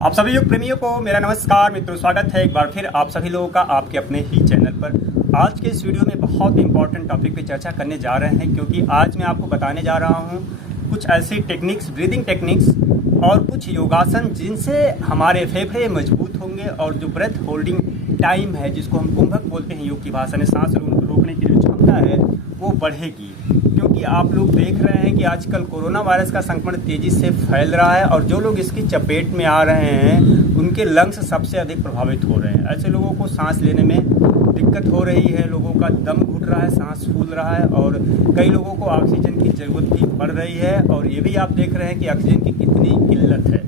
आप सभी योग प्रेमियों को मेरा नमस्कार मित्रों, स्वागत है एक बार फिर आप सभी लोगों का आपके अपने ही चैनल पर। आज के इस वीडियो में बहुत इंपॉर्टेंट टॉपिक पे चर्चा करने जा रहे हैं, क्योंकि आज मैं आपको बताने जा रहा हूँ कुछ ऐसी टेक्निक्स, ब्रीदिंग टेक्निक्स और कुछ योगासन जिनसे हमारे फेफड़े मजबूत होंगे और जो ब्रेथ होल्डिंग टाइम है, जिसको हम कुंभक बोलते हैं योग की भाषा में, सांस रोकने की जो क्षमता है वो बढ़ेगी। क्योंकि आप लोग देख रहे हैं कि आजकल कोरोना वायरस का संक्रमण तेज़ी से फैल रहा है और जो लोग इसकी चपेट में आ रहे हैं उनके लंग्स सबसे अधिक प्रभावित हो रहे हैं। ऐसे लोगों को सांस लेने में दिक्कत हो रही है, लोगों का दम घुट रहा है, सांस फूल रहा है और कई लोगों को ऑक्सीजन की ज़रूरत भी पड़ रही है। और ये भी आप देख रहे हैं कि ऑक्सीजन की कितनी किल्लत है।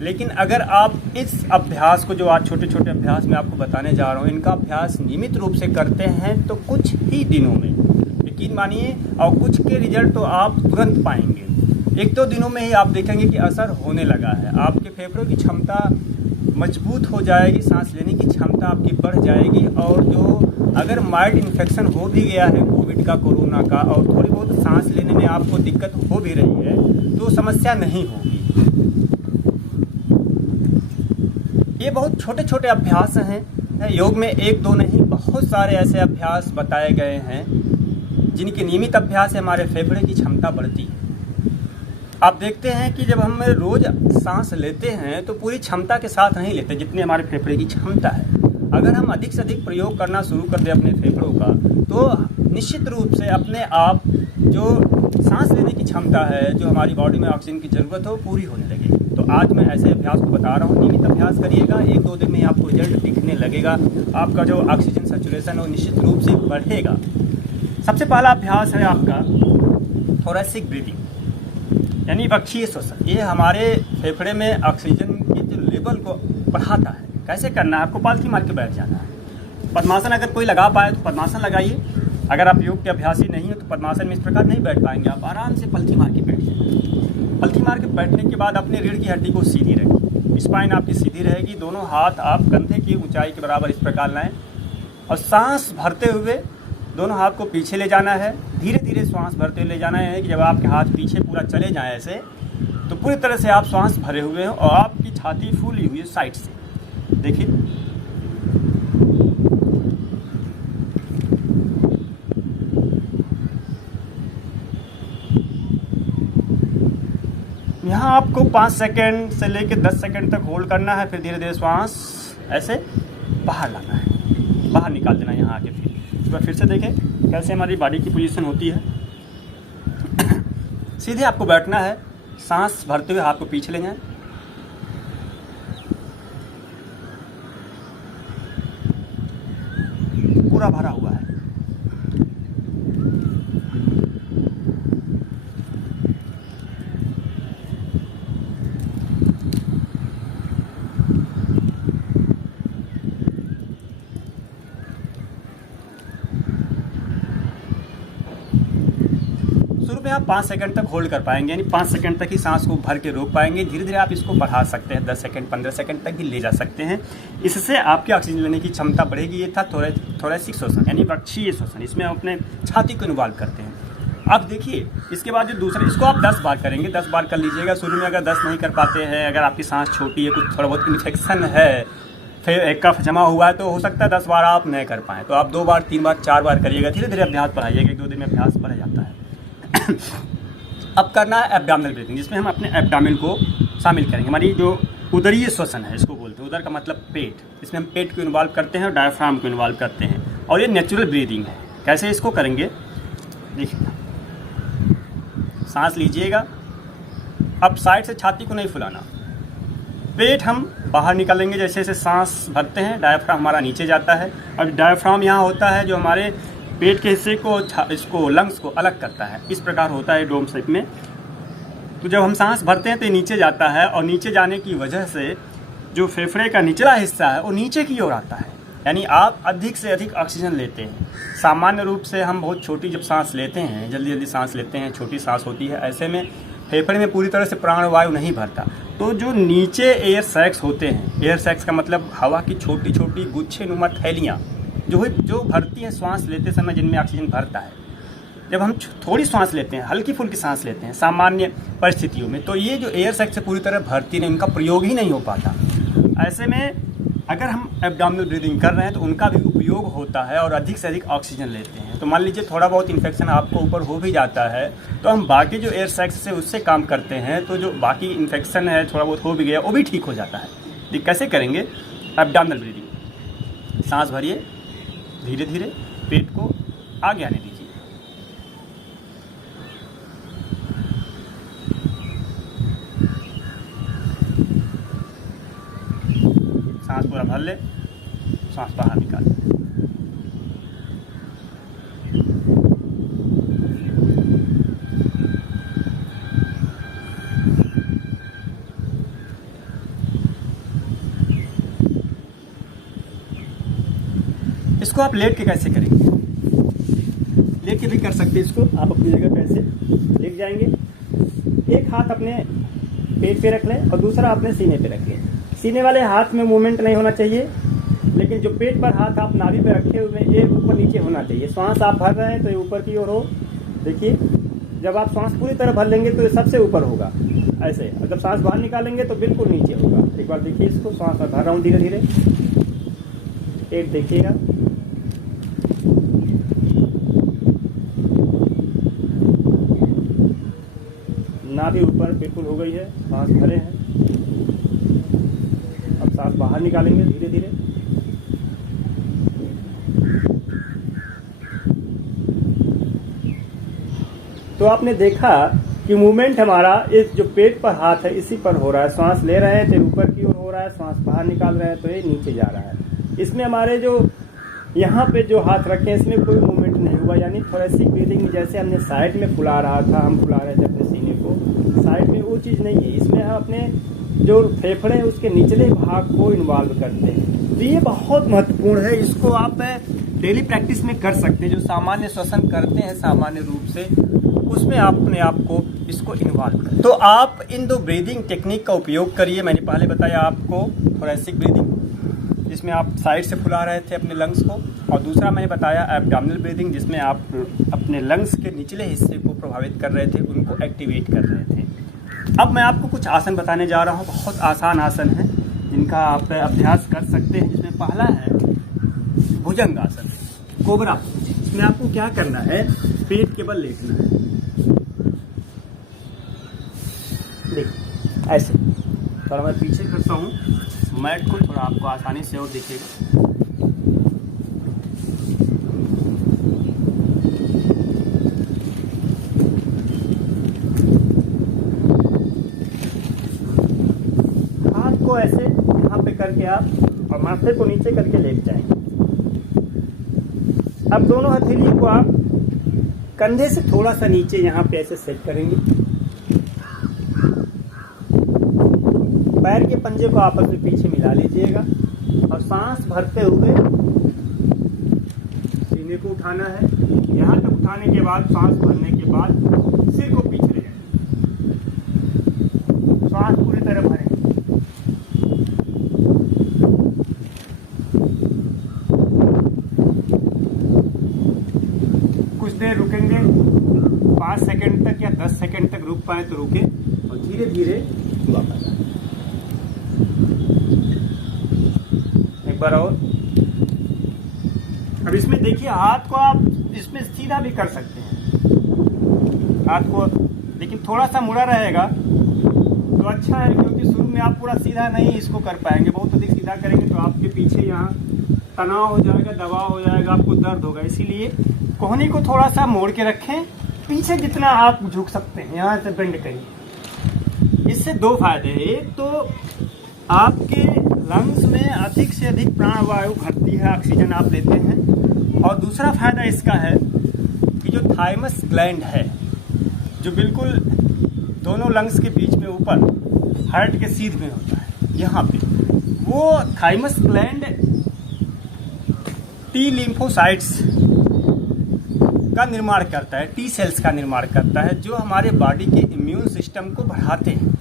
लेकिन अगर आप इस अभ्यास को, जो आज छोटे छोटे अभ्यास मैं आपको बताने जा रहा हूँ, इनका अभ्यास नियमित रूप से करते हैं तो कुछ ही दिनों में, यकीन मानिए, और कुछ के रिजल्ट तो आप तुरंत पाएंगे। एक दो दिनों में ही आप देखेंगे कि असर होने लगा है। आपके फेफड़ों की क्षमता मजबूत हो जाएगी, सांस लेने की क्षमता आपकी बढ़ जाएगी। और जो अगर माइल्ड इन्फेक्शन हो भी गया है कोविड का, कोरोना का, और थोड़ी बहुत सांस लेने में आपको दिक्कत हो भी रही है तो समस्या नहीं होगी। ये बहुत छोटे छोटे अभ्यास हैं। योग में एक दो नहीं, बहुत सारे ऐसे अभ्यास बताए गए हैं जिनके नियमित अभ्यास से हमारे फेफड़े की क्षमता बढ़ती है। आप देखते हैं कि जब हम रोज सांस लेते हैं तो पूरी क्षमता के साथ नहीं लेते जितनी हमारे फेफड़े की क्षमता है। अगर हम अधिक से अधिक प्रयोग करना शुरू कर दें अपने फेफड़ों का, तो निश्चित रूप से अपने आप जो सांस लेने की क्षमता है, जो हमारी बॉडी में ऑक्सीजन की ज़रूरत हो, पूरी होने लगेगी। तो आज मैं ऐसे अभ्यास को बता रहा हूँ, नियमित अभ्यास करिएगा, एक दो दिन में आपको रिजल्ट दिखने लगेगा। आपका जो ऑक्सीजन सैचुरेशन है वो निश्चित रूप से बढ़ेगा। सबसे पहला अभ्यास है आपका थोरैसिक ब्रीदिंग, यानी वक्षीय श्वसन। ये हमारे फेफड़े में ऑक्सीजन के जो लेवल को बढ़ाता है। कैसे करना है? आपको पालथी मार के बैठ जाना है। पद्मासन अगर कोई लगा पाए तो पद्मासन लगाइए। अगर आप योग के अभ्यासी नहीं है तो पद्मासन में इस प्रकार नहीं बैठ पाएंगे। आप आराम से पलथी मार के बैठ जाइए। पलथी मार के बैठने के बाद अपने रीढ़ की हड्डी को सीधी रखिए, स्पाइन आपकी सीधी रहेगी। दोनों हाथ आप कंधे की ऊंचाई के बराबर इस प्रकार लाएं और सांस भरते हुए दोनों हाथ को पीछे ले जाना है। धीरे धीरे श्वास भरते हुए ले जाना है कि जब आपके हाथ पीछे पूरा चले जाएं ऐसे, तो पूरी तरह से आप श्वास भरे हुए हो और आपकी छाती फूली हुई है साइड से। देखिए, यहाँ आपको 5 सेकंड से लेकर 10 सेकंड तक होल्ड करना है। फिर धीरे धीरे श्वास ऐसे बाहर लाना है, बाहर निकाल देना है। यहाँ आके फिर से देखें कैसे हमारी बॉडी की पोजीशन होती है। सीधे आपको बैठना है, सांस भरते हुए हाथ को पीछे ले जाएं। पूरा भरा हुआ है। शुरू में आप 5 सेकंड तक होल्ड कर पाएंगे, यानी 5 सेकंड तक ही सांस को भर के रोक पाएंगे। धीरे धीरे आप इसको बढ़ा सकते हैं, 10 सेकंड 15 सेकंड तक भी ले जा सकते हैं। इससे आपकी ऑक्सीजन लेने की क्षमता बढ़ेगी। ये था थोरैसिक श्वसन, यानी वक्षीय श्वसन। इसमें हम अपने छाती को इन्वॉल्व करते हैं। अब देखिए, इसके बाद जो दूसरा, इसको आप 10 बार करेंगे। 10 बार कर लीजिएगा। शुरू में अगर 10 नहीं कर पाते हैं, अगर आपकी सांस छोटी है, कुछ थोड़ा बहुत इन्फेक्शन है, फिर कफ जमा हुआ है, तो हो सकता है 10 बार आप नहीं कर पाएँ। तो आप 2 बार 3 बार 4 बार करिएगा। धीरे धीरे अभ्यास बढ़ाइएगा, 1-2 दिन में अभ्यास बढ़ जाता है। अब करना है एब्डोमिनल ब्रीथिंग, जिसमें हम अपने एब्डोमिन को शामिल करेंगे। हमारी जो उदरीय श्वसन है, इसको बोलते हैं। उदर का मतलब पेट। इसमें हम पेट को इन्वॉल्व करते हैं और डायफ्राम को इन्वॉल्व करते हैं। और ये नेचुरल ब्रीदिंग है। कैसे इसको करेंगे देखिए, सांस लीजिएगा। अब साइड से छाती को नहीं फुलाना, पेट हम बाहर निकालेंगे। जैसे जैसे सांस भरते हैं, डायफ्राम हमारा नीचे जाता है। अब डायफ्राम यहाँ होता है जो हमारे पेट के हिस्से को, इसको, लंग्स को अलग करता है। इस प्रकार होता है डोम शेप में। तो जब हम सांस भरते हैं तो नीचे जाता है और नीचे जाने की वजह से जो फेफड़े का निचला हिस्सा है वो नीचे की ओर आता है, यानी आप अधिक से अधिक ऑक्सीजन लेते हैं। सामान्य रूप से हम बहुत छोटी जब सांस लेते हैं, जल्दी जल्दी सांस लेते हैं, छोटी सांस होती है, ऐसे में फेफड़े में पूरी तरह से प्राणवायु नहीं भरता। तो जो नीचे एयर सैक्स होते हैं, एयर सैक्स का मतलब हवा की छोटी छोटी गुच्छे नुमा थैलियाँ जो भरती है श्वास लेते समय, जिनमें ऑक्सीजन भरता है, जब हम थोड़ी सांस लेते हैं, हल्की फुल्की सांस लेते हैं सामान्य परिस्थितियों में, तो ये जो एयर सैक से पूरी तरह भरती नहीं, उनका प्रयोग ही नहीं हो पाता। ऐसे में अगर हम एब्डोमिनल ब्रीदिंग कर रहे हैं तो उनका भी उपयोग होता है और अधिक से अधिक ऑक्सीजन लेते हैं। तो मान लीजिए थोड़ा बहुत इन्फेक्शन आपको ऊपर हो भी जाता है, तो हम बाकी जो एयर सैक्स से उससे काम करते हैं, तो जो बाकी इन्फेक्शन है थोड़ा बहुत हो भी गया वो भी ठीक हो जाता है। ये कैसे करेंगे? एब्डोमिनल ब्रीदिंग, सांस भरिए, धीरे धीरे पेट को आगे आने दीजिए। सांस पूरा भर ले, सांस बाहर निकाल। इसको आप लेट के कैसे करेंगे? लेट के भी कर सकते हैं इसको। आप अपनी जगह पे ऐसे लेट जाएंगे, एक हाथ अपने पेट पे रख लें और दूसरा अपने सीने पे रख लें। सीने वाले हाथ में मूवमेंट नहीं होना चाहिए, लेकिन जो पेट पर हाथ आप नाभि पे रखे हुए हैं, ये ऊपर नीचे होना चाहिए। श्वास आप भर रहे हैं तो ये ऊपर की ओर हो। देखिए, जब आप श्वास पूरी तरह भर लेंगे तो ये सबसे ऊपर होगा ऐसे, और जब सांस बाहर निकालेंगे तो बिल्कुल नीचे होगा। एक बार देखिए इसको, श्वास मैं भर रहा हूँ धीरे धीरे, पेट देखिएगा। नाभि ऊपर बिल्कुल हो गई है, सांस भरे हैं। अब सांस बाहर निकालेंगे धीरे धीरे। तो आपने देखा कि मूवमेंट हमारा इस जो पेट पर हाथ है इसी पर हो रहा है। श्वास ले रहे हैं तो ऊपर की ओर हो रहा है, श्वास बाहर निकाल रहे हैं तो ये नीचे जा रहा है। इसमें हमारे जो यहाँ पे जो हाथ रखे हैं इसमें कोई मूवमेंट नहीं हुआ, यानी थोरेसिक ब्रीदिंग जैसे हमने साइड में फुला रहा था, हम फुला रहे थे अपने सीने को, साइड में वो चीज़ नहीं है। इसमें हम अपने जो फेफड़े हैं उसके निचले भाग को इन्वॉल्व करते हैं। तो ये बहुत महत्वपूर्ण है, इसको आप डेली प्रैक्टिस में कर सकते हैं। जो सामान्य श्वसन करते हैं सामान्य रूप से, उसमें आप अपने आप को इसको इन्वॉल्व करें। तो आप इन दो ब्रीदिंग टेक्निक का उपयोग करिए। मैंने पहले बताया आपको थोरेसिक ब्रीदिंग, जिसमें आप साइड से फुला रहे थे अपने लंग्स को, और दूसरा मैंने बताया एब्डोमिनल ब्रीदिंग, जिसमें आप अपने लंग्स के निचले हिस्से को प्रभावित कर रहे थे, उनको एक्टिवेट कर रहे थे। अब मैं आपको कुछ आसन बताने जा रहा हूँ, बहुत आसान आसन है जिनका आप अभ्यास कर सकते हैं। जिसमें पहला है भुजंग आसन, कोबरा। इसमें आपको क्या करना है, पेट के बल लेटना है। देखिए ऐसे, थोड़ा मैं पीछे करता हूँ मैट को, थोड़ा आपको आसानी से और दिखेगा। हाथ को ऐसे यहाँ पे करके आप और माथे को नीचे करके लेट जाएंगे। अब दोनों हथेली को आप कंधे से थोड़ा सा नीचे यहाँ पे ऐसे सेट करेंगे। पैर के पंजे को आपस में पीछे मिला लीजिएगा और सांस भरते हुए सीने को उठाना है। यहाँ तक उठाने के बाद, सांस भरने के बाद सिर को पीछे ले जाए, सांस पूरी तरह भरें। कुछ देर रुकेंगे, 5 सेकंड तक या 10 सेकंड तक रुक पाए तो रुके, और धीरे धीरे वापस आए। एक बार और। अब इसमें देखिए, हाथ को आप इसमें सीधा भी कर सकते हैं, हाथ को, लेकिन थोड़ा सा मुड़ा रहेगा तो अच्छा है, क्योंकि शुरू में आप पूरा सीधा नहीं इसको कर पाएंगे। बहुत अधिक सीधा करेंगे तो आपके पीछे यहाँ तनाव हो जाएगा, दबाव हो जाएगा, आपको दर्द होगा। इसीलिए कोहनी को थोड़ा सा मोड़ के रखें, पीछे जितना आप झुक सकते हैं यहाँ से बेंड करिए। इससे दो फायदे हैं, एक तो आपके लंग्स में अधिक से अधिक प्राणवायु भरती है, ऑक्सीजन आप लेते हैं, और दूसरा फायदा इसका है कि जो थाइमस ग्लैंड है, जो बिल्कुल दोनों लंग्स के बीच में ऊपर हार्ट के सीध में होता है, यहाँ पे वो थाइमस ग्लैंड टी लिम्फोसाइट्स का निर्माण करता है, टी सेल्स का निर्माण करता है, जो हमारे बॉडी के इम्यून सिस्टम को बढ़ाते हैं।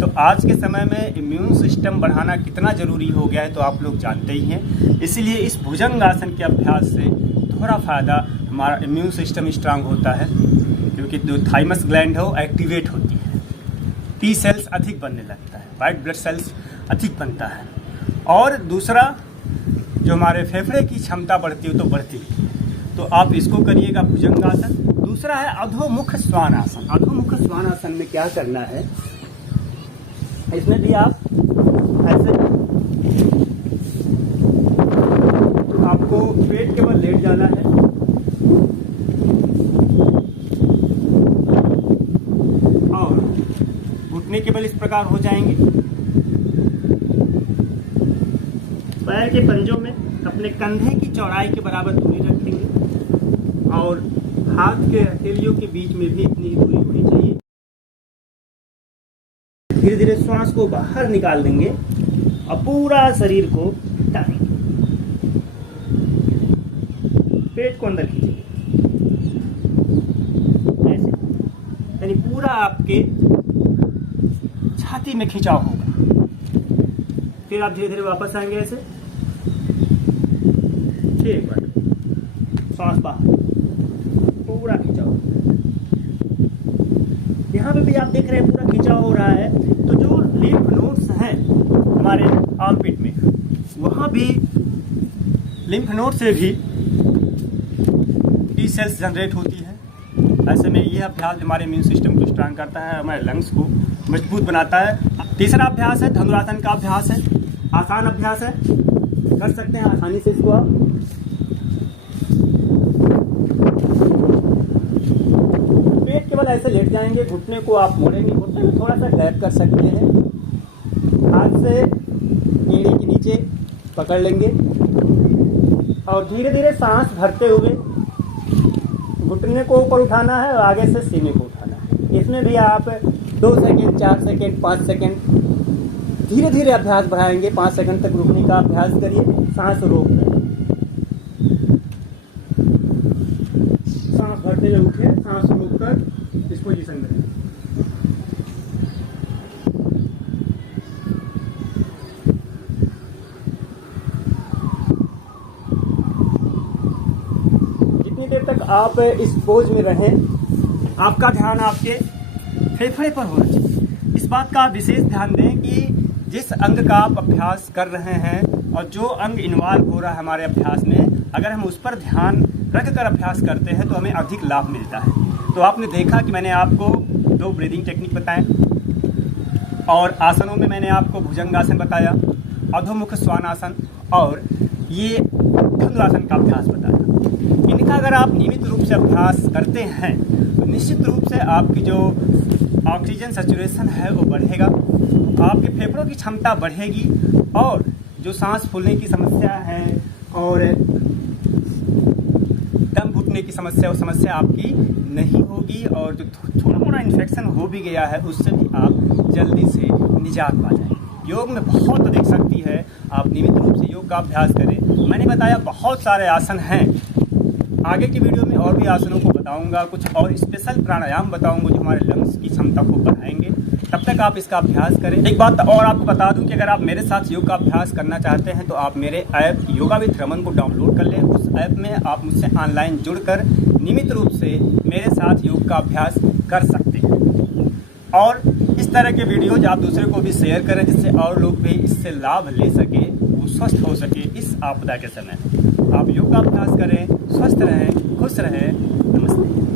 तो आज के समय में इम्यून सिस्टम बढ़ाना कितना जरूरी हो गया है तो आप लोग जानते ही हैं। इसीलिए इस भुजंग आसन के अभ्यास से थोड़ा फ़ायदा, हमारा इम्यून सिस्टम स्ट्रांग होता है, क्योंकि जो थाइमस ग्लैंड है वो एक्टिवेट होती है, टी सेल्स अधिक बनने लगता है, वाइट ब्लड सेल्स अधिक बनता है, और दूसरा जो हमारे फेफड़े की क्षमता बढ़ती है तो बढ़ती है। तो आप इसको करिएगा भुजंगासन। दूसरा है अधोमुख श्वानासन। अधोमुख श्वानासन में क्या करना है, इसमें भी आप ऐसे आपको पेट के बल लेट जाना है और घुटने के बल इस प्रकार हो जाएंगे। पैर के पंजों में अपने कंधे की चौड़ाई के बराबर दूरी रखेंगे और हाथ के हथेलियों के बीच में भी इतनी दूरी होनी चाहिए। धीरे धीरे श्वास को बाहर निकाल देंगे और पूरा शरीर को टानेंगे, पेट को अंदर खींचेंगे ऐसे, यानी पूरा आपके छाती में खिंचाव होगा। फिर आप धीरे धीरे वापस आएंगे ऐसे, फिर एक बार सांस बाहर, पूरा खिंचाव। यहाँ पे भी आप देख रहे हैं पूरा खिंचाव हो रहा है। तो जो लिम्फ नोड्स हैं हमारे आर्मपिट में, वहाँ भी लिम्फ नोड से भी टी सेल्स जनरेट होती है। ऐसे में यह अभ्यास हमारे इम्यून सिस्टम को स्ट्रांग करता है, हमारे लंग्स को मजबूत बनाता है। तीसरा अभ्यास है धनुरासन का अभ्यास है, आसान अभ्यास है, कर सकते हैं आसानी से इसको आप। पेट केवल ऐसे लेट जाएंगे, घुटने को आप मोड़ेंगे, घुटने में थोड़ा सा गैप कर सकते हैं, हाथ से एड़ी के नीचे पकड़ लेंगे और धीरे धीरे सांस भरते हुए घुटने को ऊपर उठाना है और आगे से सीने को उठाना है। इसमें भी आप 2 सेकेंड, 4 सेकेंड, 5 सेकेंड धीरे धीरे अभ्यास बढ़ाएंगे। 5 सेकंड तक रुकने का अभ्यास करिए, सांस रोक कर, सांस भरते हुए उठे, सांस रोक कर इस पोजीशन में। जितनी देर तक आप इस पोज में रहें, आपका ध्यान आपके फेफड़े पर होना चाहिए। इस बात का आप विशेष ध्यान दें कि जिस अंग का आप अभ्यास कर रहे हैं और जो अंग इन्वॉल्व हो रहा है हमारे अभ्यास में, अगर हम उस पर ध्यान रख कर अभ्यास करते हैं तो हमें अधिक लाभ मिलता है। तो आपने देखा कि मैंने आपको 2 ब्रीदिंग टेक्निक बताएं और आसनों में मैंने आपको भुजंगासन बताया, अधोमुख श्वानासन और ये धनुरासन का अभ्यास बताया। इनका अगर आप नियमित रूप से अभ्यास करते हैं तो निश्चित रूप से आपकी जो ऑक्सीजन सैचुरेशन है वो बढ़ेगा, आपके फेफड़ों की क्षमता बढ़ेगी और जो सांस फूलने की समस्या है और दम घुटने की समस्या, वो समस्या आपकी नहीं होगी और जो थोड़ा मोड़ा इन्फेक्शन हो भी गया है उससे भी आप जल्दी से निजात पा जाएंगे। योग में बहुत अधिक शक्ति है, आप नियमित रूप से योग का अभ्यास करें। मैंने बताया बहुत सारे आसन हैं, आगे की वीडियो में और भी आसनों को बताऊंगा, कुछ और स्पेशल प्राणायाम बताऊंगा जो हमारे लंग्स की क्षमता को बढ़ाएंगे। तब तक आप इसका अभ्यास करें। एक बात और आपको बता दूं कि अगर आप मेरे साथ योग का अभ्यास करना चाहते हैं तो आप मेरे ऐप योगा विद रमन को डाउनलोड कर लें। उस ऐप में आप मुझसे ऑनलाइन जुड़कर नियमित रूप से मेरे साथ योग का अभ्यास कर सकते हैं और इस तरह के वीडियोज आप दूसरे को भी शेयर करें जिससे और लोग भी इससे लाभ ले सके, वो स्वस्थ हो सके। इस आपदा के समय आप योग का अभ्यास करें, स्वस्थ रहें, खुश रहें। नमस्ते।